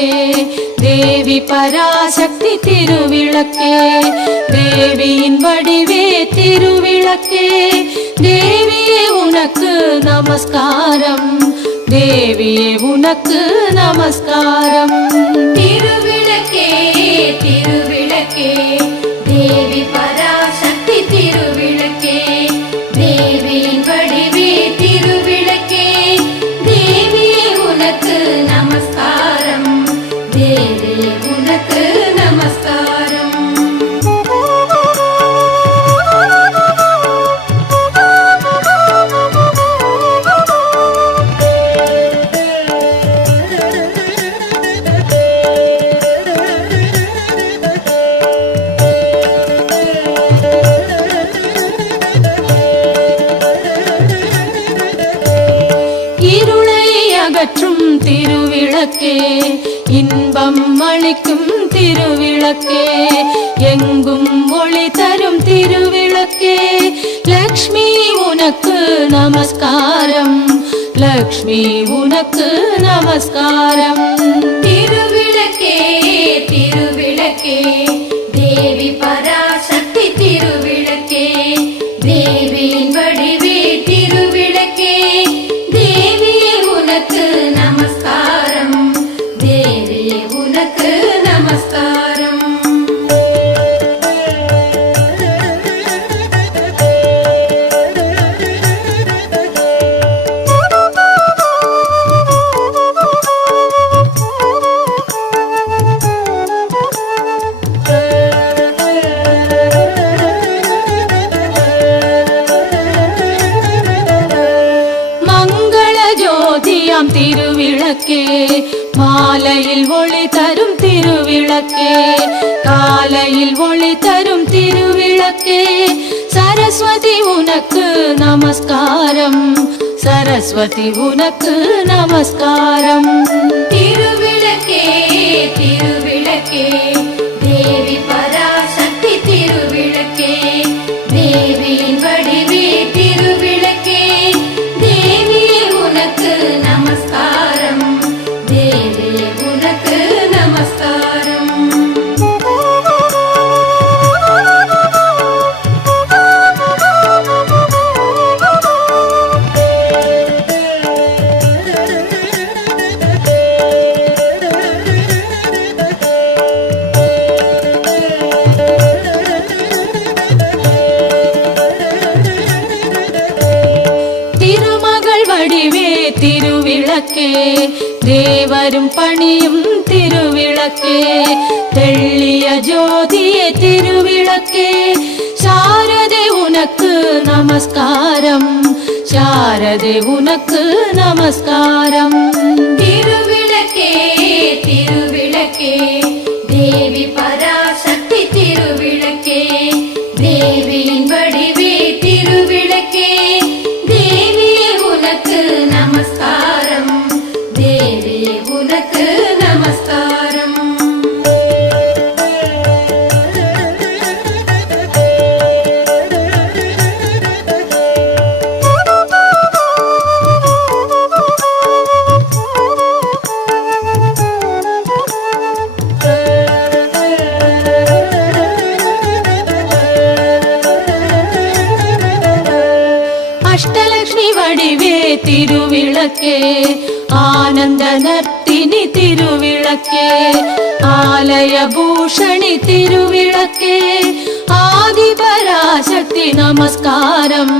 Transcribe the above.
திருவிளக்கே தேவி பராசக்தி திருவிளக்கே தேவியின் வடிவே திருவிளக்கே தேவியே உனக்கு நமஸ்காரம் தேவியே உனக்கு நமஸ்காரம் திருவிளக்கே திருவிளக்கே தேவி பராசக்தி திருவிளக்கே தேவியின் வடிவே திருவிளக்கே தேவியே உனக்கு நமஸ்காரம் தேவியே உனக்கு நமஸ்காரம் அகற்றும் திருவிளக்கே இன்பம் அளிக்கும் திருவிளக்கே எங்கும் ஒளி தரும் திருவிளக்கே லக்ஷ்மி உனக்கு நமஸ்காரம் லக்ஷ்மி உனக்கு நமஸ்காரம் திருவிளக்கே திருவிளக்கே தேவி பராசக்தி திருவிளக்கே தேவியின் வடிவே திருவிளக்கே தேவியே உனக்கு நமஸ்காரம் தேவியே உனக்கு நமஸ்காரம் திருவிளக்கே மாலையில் ஒளி தரும் திருவிளக்கே காலையில் ஒளி தரும் திருவிளக்கே சரஸ்வதி உனக்கு நமஸ்காரம் சரஸ்வதி உனக்கு நமஸ்காரம் திருவிளக்கே திருவிளக்கே தேவி பராசக்தி திருவிளக்கே தேவியின் வடிவே திருவிளக்கே தேவியே உனக்கு நமஸ்காரம் தேவியே உனக்கு நமஸ்காரம் வடிவே திருவிளக்கே தேவரும் பணியும் திருவிளக்கே தெள்ளிய ஜோதியே திருவிளக்கே சாரதே உனக்கு நமஸ்காரம் சாரதே உனக்கு நமஸ்காரம் திருவிளக்கே திருவிளக்கே தேவி பராசக்தி திருவிளக்கே தேவியின் வடிவே திருவிளக்கே தேவியே உனக்கு நமஸ்காரம் தேவியே உனக்கு நமஸ்காரம் அஷ்டலக்ஷ்மி வடிவே திருவிளக்கே ஆனந்த நர்த்தினி திருவிளக்கே ஆலய பூஷணி திருவிளக்கே ஆதிபராசக்தி நமஸ்காரம்